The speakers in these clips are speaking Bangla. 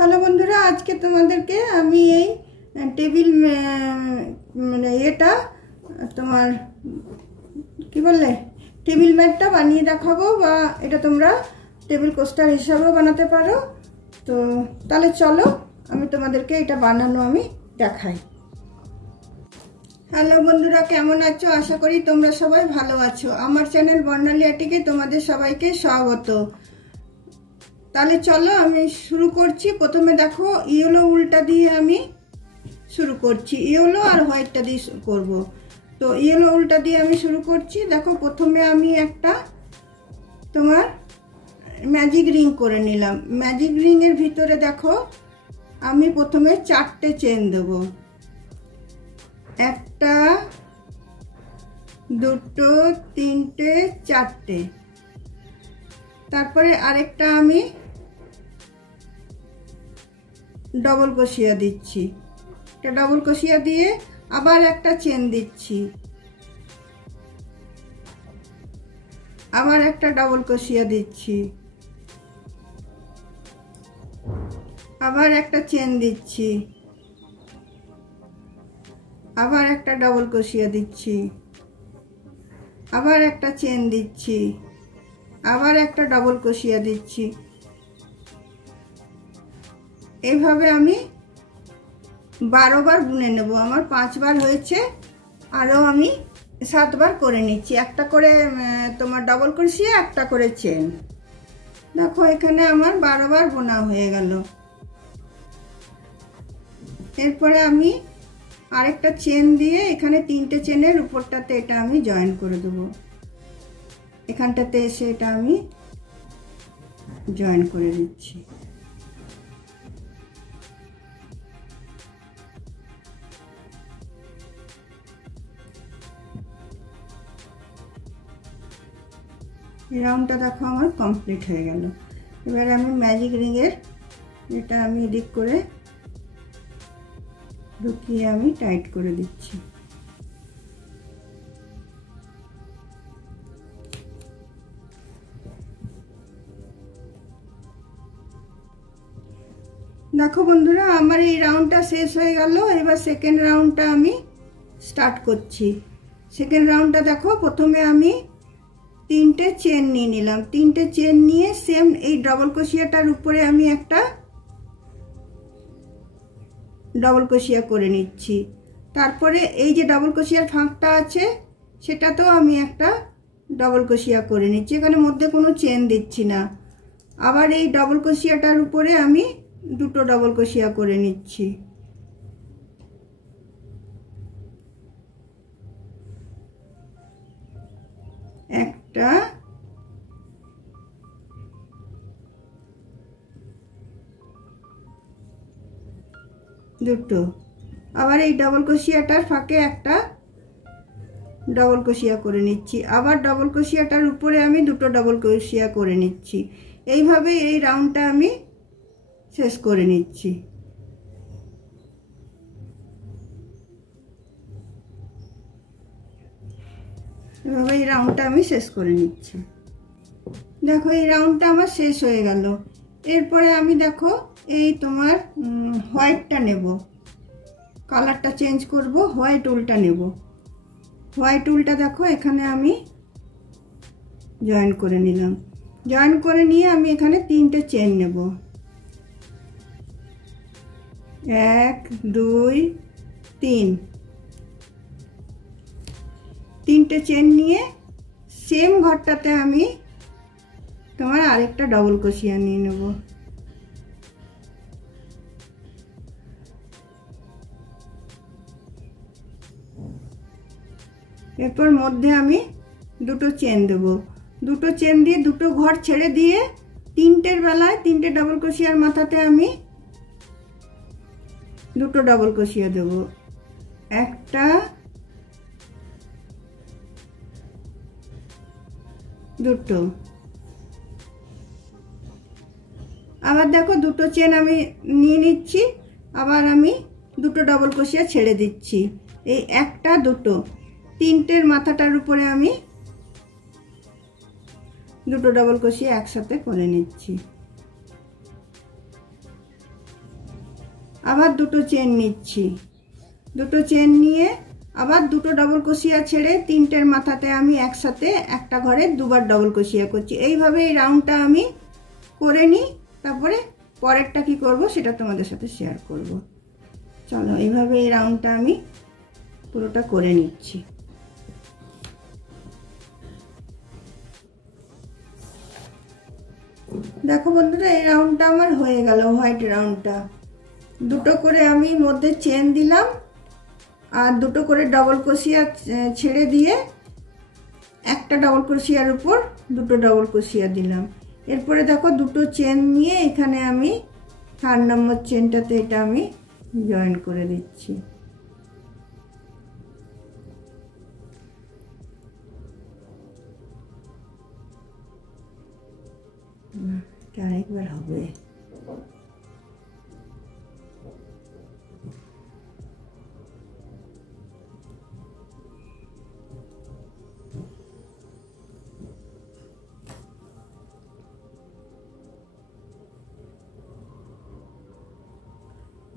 চলো বন্ধুরা, আজকে তোমাদেরকে আমি এই টেবিল মানে এটা তোমার কি বললে টেবিল ম্যাটটা বানিয়ে দেখাবো, বা এটা তোমরা টেবিল কোস্টার হিসাবেও বানাতে পারো। তো তাহলে চলো আমি তোমাদেরকে এটা বানানো আমি দেখাই। হ্যালো বন্ধুরা, কেমন আছো? আশা করি তোমরা সবাই ভালো আছো। আমার চ্যানেল বর্ণালী আর্টিকে তোমাদের সবাইকে স্বাগত। তাহলে চলো আমি শুরু করছি। প্রথমে দেখো ইয়েলো উলটা দিয়ে আমি শুরু করছি, ইয়েলো আর হোয়াইটটা দিয়ে করব। তো ইয়েলো উলটা দিয়ে আমি শুরু করছি। দেখো প্রথমে আমি একটা তোমার ম্যাজিক রিং করে নিলাম। ম্যাজিক রিংয়ের ভিতরে দেখো আমি প্রথমে 4টে চেন দেব, 1টা 2টো 3টে 4টে। তারপরে আরেকটা আমি ডবল ক্রোশিয়া দিচ্ছি, এটা ডবল ক্রোশিয়া দিয়ে আবার একটা চেন দিচ্ছি, আবার একটা ডবল ক্রোশিয়া দিচ্ছি, আবার একটা চেন দিচ্ছি, আবার একটা ডবল ক্রোশিয়া দিচ্ছি, আবার একটা চেন দিচ্ছি, আবার একটা ডবল ক্রোশিয়া দিচ্ছি। এইভাবে আমি 12 বার বুনে নেব। আমার 5 বার হয়েছে, আরও আমি 7 বার করে নিচ্ছি। একটা করে তোমার ডবল ক্রোশিয়া, একটা করে চেন। দেখো এখানে আমার 12 বার বোনা হয়ে গেল। এরপরে আমি আরেকটা চেন দিয়ে এখানে 3টে চেনের উপরটাতে এটা আমি জয়েন করে দেবো। এখানটাতে এসে এটা আমি জয়েন করে দিচ্ছি। এই রাউন্ডটা দেখো আমার কমপ্লিট হয়ে গেল। এবার আমি ম্যাজিক রিংয়ের এটা আমি এদিক করে ঢুকিয়ে আমি টাইট করে দিচ্ছি। দেখো বন্ধুরা, আমার এই রাউন্ডটা শেষ হয়ে গেল। এবার সেকেন্ড রাউন্ডটা আমি স্টার্ট করছি। সেকেন্ড রাউন্ডটা দেখো প্রথমে আমি 3টে চেন নিয়ে নিলাম। 3টে চেন নিয়ে সেম এই ডবল ক্রোশিয়াটার উপরে আমি একটা ডবল ক্রোশিয়া করে নিচ্ছি। তারপরে এই যে ডবল ক্রোশিয়ার ফাঁকটা আছে সেটাতেও আমি একটা ডবল ক্রোশিয়া করে নিচ্ছি। এখানে মধ্যে কোনো চেন দিচ্ছি না। আবার এই ডবল ক্রোশিয়াটার উপরে আমি 2টো ডবল ক্রোশিয়া করে নিচ্ছি। একটা, 2টো। আবার এই ডবল ক্রোশিয়াটার ফাঁকে একটা ডবল ক্রোশিয়া করে নিচ্ছি। আবার ডবল ক্রোশিয়াটার উপরে আমি 2টো ডবল ক্রোশিয়া করে নিচ্ছি। এইভাবে এই রাউন্ডটা আমি শেষ করে নিচ্ছি। এভাবে এই রাউন্ডটা আমি শেষ করে নিচ্ছি। দেখো এই রাউন্ডটা আমার শেষ হয়ে গেল। এরপরে আমি দেখো এই তোমার হোয়াইটটা নেব, কালারটা চেঞ্জ করব, হোয়াইট উলটা নেব। হোয়াইট উলটা দেখো এখানে আমি জয়েন করে নিলাম। জয়েন করে নিয়ে আমি এখানে 3টে চেন নেব, 1 2 3। 3টে চেন নিয়ে সেম ঘরটাতে আমি তোমার আরেকটা ডবল ক্রোশিয়া নিয়ে নেব। এরপর মধ্যে আমি 2টো চেন দেব। 2টো চেন দিয়ে 2টো ঘর ছেড়ে দিয়ে 3টের বেলায় 3টে ডবল ক্রোশিয়ার মাথাতে আমি 2টো ডবল ক্রোশিয়া দেব। একটা, 2টো। আবার দেখো 2টো চেন আমি নিয়ে নিচ্ছি, আবার আমি 2টো ডবল ক্রোশিয়া ছেড়ে দিচ্ছি। এই একটা, 2টো, 3টের মাথাটার উপরে আমি 2টো ডবল ক্রোশিয়া একসাথে করে নিচ্ছি। আবার দুটো চেন নিচ্ছি, দুটো চেন নিয়ে আবার দুটো ডবল ক্রোশিয়া ছেড়ে তিনটের মাথাতে আমি একসাথে একটা ঘরে দুবার ডবল ক্রোশিয়া করছি। এইভাবে এই রাউন্ডটা আমি করে নিই, তারপরে পরেরটা কি করব সেটা তোমাদের সাথে শেয়ার করব। চলো এইভাবে এই রাউন্ডটা আমি পুরোটা করে নিচ্ছি। দেখো বন্ধুরা, এই রাউন্ডটা আমার হয়ে গেল, হোয়াইট রাউন্ডটা। দুটো করে আমি মধ্যে চেন দিলাম আর দুটো করে ডবল ক্রোশিয়া ছেড়ে দিয়ে একটা ডবল ক্রোশিয়ার উপর দুটো ডবল ক্রোশিয়া দিলাম। এরপরে দেখো দুটো চেন নিয়ে এখানে আমি 3 নম্বর চেনটাতে এটা আমি জয়েন করে দিচ্ছি। আরেকবার হবে।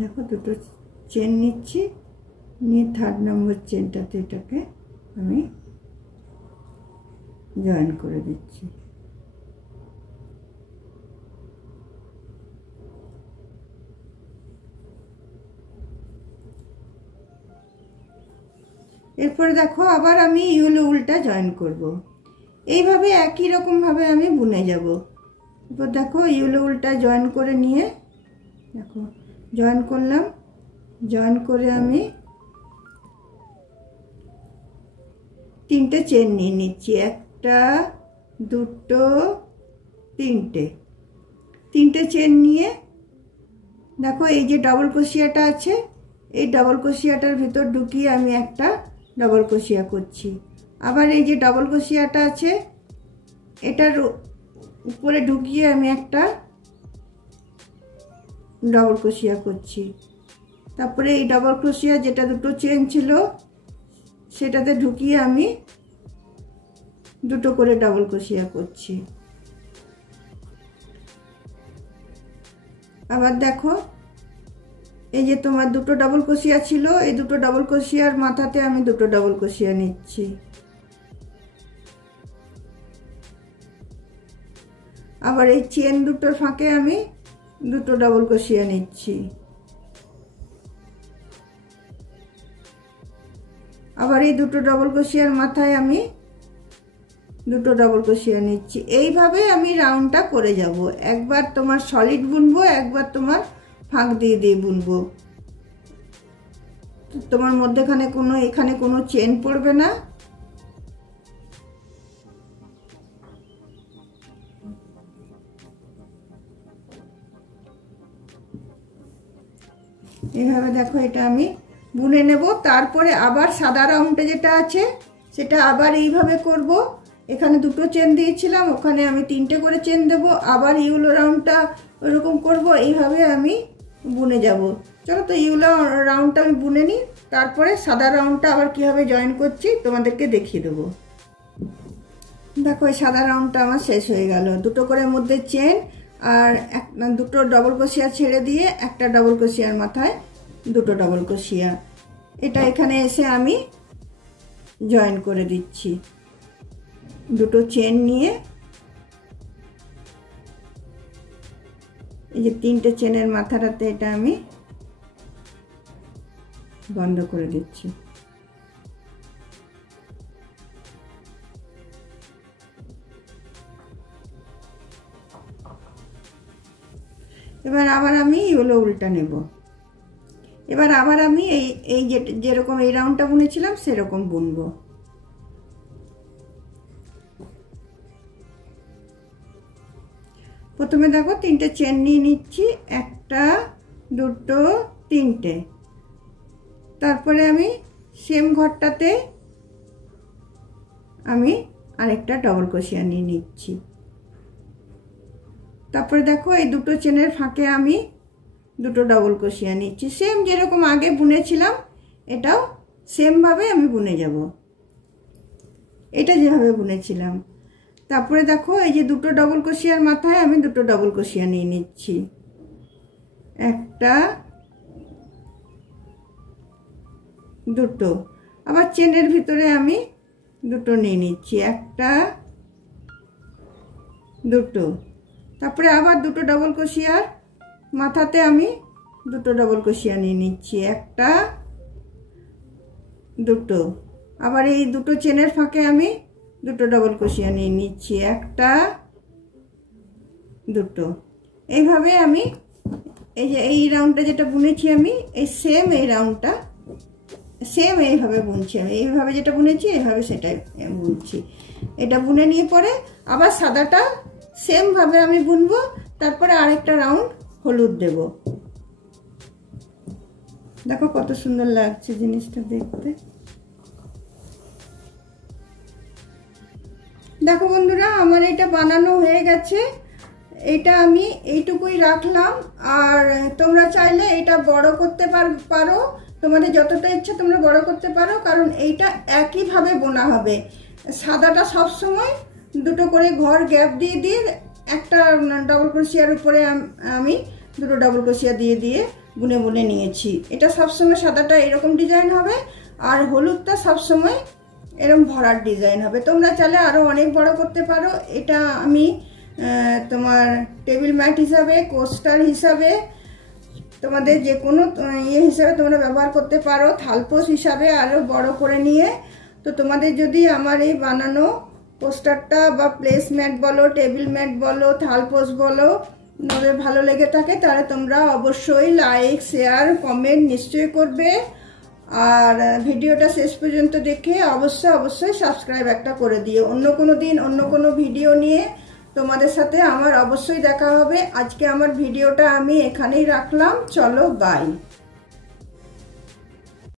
দেখো দুটো চেন নিচ্ছি, নিয়ে 3 নম্বর চেনটাতে এটাকে আমি জয়েন করে দিচ্ছি। এরপরে দেখো আবার আমি ইয়েলো উলটা জয়েন করব। এইভাবে একই রকম ভাবে আমি বুনে যাব। এরপর দেখো ইয়েলো উলটা জয়েন করে নিয়ে দেখো জয়েন করলাম, জয়েন করে আমি তিনটে চেন নিয়ে নিচ্ছি, একটা দুটো তিনটে চেন নিয়ে দেখো এই যে ডবল ক্রোশিয়াটা আছে, এই ডবল ক্রোশিয়াটার ভিতর ঢুকিয়ে আমি একটা ডবল ক্রোশিয়া করছি। আবার এই যে ডবল ক্রোশিয়াটা আছে এটার উপরে ঢুকিয়ে আমি একটা ডবল ক্রোশিয়া করছি। তারপরে এই ডবল ক্রোশিয়া যেটা দুটো চেন ছিল সেটাতে ঢুকিয়ে আমি দুটো করে ডবল ক্রোশিয়া করছি। আবার দেখো এই যে তোমার দুটো ডবল ক্রোশিয়া ছিল, এই দুটো ডবল ক্রোশিয়ার মাথাতে আমি দুটো ডবল ক্রোশিয়া নিচ্ছি। আবার এই চেন দুটোর ফাঁকে আমি দুটো ডবল ক্রোশিয়া নিচ্ছি। আবার এই দুটো ডবল ক্রোশিয়ার মাথায় আমি দুটো ডবল ক্রোশিয়া নিচ্ছি। এইভাবে আমি রাউন্ডটা করে যাব। একবার তোমার সলিড বুনবো, একবার তোমার ফাঁক দিয়ে দিয়ে বুনবো। তোমার মধ্যেখানে এখানে কোনো চেন পড়বে না। এইভাবে দেখো এটা আমি বুনে নেব। তারপরে আবার সাদা রাউন্ডটা যেটা আছে সেটা আবার এইভাবে করব। এখানে দুটো চেন দিয়েছিলাম, ওখানে আমি তিনটে করে চেন দেব। আবার ইউলো রাউন্ডটা ওইরকম করব। এইভাবে আমি বুনে যাব। চলো তো ইউলো রাউন্ডটা আমি বুনে নিই, তারপরে সাদা রাউন্ডটা আবার কীভাবে জয়েন করছি তোমাদেরকে দেখিয়ে দেবো। দেখো এই সাদা রাউন্ডটা আমার শেষ হয়ে গেল। দুটো করে মধ্যে চেন আর দুটো ডবল ক্রোশিয়া ছেড়ে দিয়ে একটা ডবল ক্রোশিয়ার মাথায় দুটো ডবল ক্রোশিয়া, এটা এখানে এসে আমি জয়েন করে দিচ্ছি। দুটো চেন নিয়ে এই যে তিনটে চেনের মাথাটাতে এটা আমি বন্ধ করে দিচ্ছি। এবার আবার আমি ইয়েলো উলটা নেব। এবার আবার আমি এই যেরকম এই রাউন্ডটা বুনেছিলাম সেরকম বুনবো। প্রথমে দেখো তিনটে চেন নিয়ে নিচ্ছি, একটা দুটো তিনটে। তারপরে আমি সেম ঘরটাতে আমি আরেকটা ডবল ক্রোশিয়া নিয়ে নিচ্ছি। তারপরে দেখো এই দুটো চেনের ফাঁকে আমি দুটো ডবল ক্রোশিয়া নিচ্ছি। সেম যেরকম আগে বুনেছিলাম এটাও সেম ভাবে আমি বুনে যাব, এটা যেভাবে বুনেছিলাম। তারপরে দেখো এই যে দুটো ডবল ক্রোশিয়ার মাথায় আমি দুটো ডবল ক্রোশিয়া নিয়ে নিচ্ছি, একটা দুটো, আবার চেনের ভিতরে আমি দুটো নিয়ে নিচ্ছি, একটা দুটো, তারপরে আবার দুটো ডবল ক্রোশিয়ার মাথাতে আমি দুটো ডবল ক্রোশিয়া নিয়ে নিচ্ছি, একটা দুটো, আবার এই দুটো চেনের ফাঁকে আমি দুটো ডবল ক্রোশিয়া নিয়ে নিচ্ছি, একটা দুটো। এইভাবে আমি এই যে এই রাউন্ডটা যেটা বুনেছি আমি এই সেম এই রাউন্ডটা সেম এইভাবে বুনছি, আমি এইভাবে যেটা বুনেছি এইভাবে সেটাই বুনছি। এটা বুনে নিয়ে পরে আবার সাদাটা সেম ভাবে আমি বুনবো, তারপরে আরেকটা রাউন্ড হলুদ দেব। দেখো কত সুন্দর লাগছে জিনিসটা দেখতে। দেখো বন্ধুরা, আমার এটা বানানো হয়ে গেছে। এটা আমি এইটুকুই রাখলাম, আর তোমরা চাইলে এটা বড় করতে পারো, তোমাদের যতটা ইচ্ছা তোমরা বড় করতে পারো, কারণ এইটা একইভাবে বোনা হবে। সাদাটা সব সময় দুটো করে ঘর গ্যাপ দিয়ে দিয়ে একটা ডবল ক্রোশিয়ার উপরে আমি দুটো ডবল ক্রোশিয়া দিয়ে দিয়ে বুনে বুনে নিয়েছি। এটা সবসময় সাদাটা এরকম ডিজাইন হবে, আর হলুদটা সবসময় এরকম ভরার ডিজাইন হবে। তোমরা চাইলে আরও অনেক বড় করতে পারো। এটা আমি তোমার টেবিল ম্যাট হিসাবে, কোস্টার হিসাবে, তোমাদের যে কোনো ইয়ে হিসাবে তোমরা ব্যবহার করতে পারো, থালপোষ হিসাবে আরও বড় করে নিয়ে। তো তোমাদের যদি আমার এই বানানো কোস্টারটা বা প্লেস ম্যাট বলো, টেবিল ম্যাট বলো, থালপোষ বলো, তোমাদের ভালো লেগে থাকে, তাহলে তোমরা অবশ্যই লাইক, শেয়ার, কমেন্ট নিশ্চয়ই করবে। আর ভিডিওটা শেষ পর্যন্ত দেখে অবশ্যই সাবস্ক্রাইব একটা করে দিও। অন্য কোনো দিন অন্য কোনো ভিডিও নিয়ে তোমাদের সাথে আমার অবশ্যই দেখা হবে। আজকে আমার ভিডিওটা আমি এখানেই রাখলাম। চলো, বাই।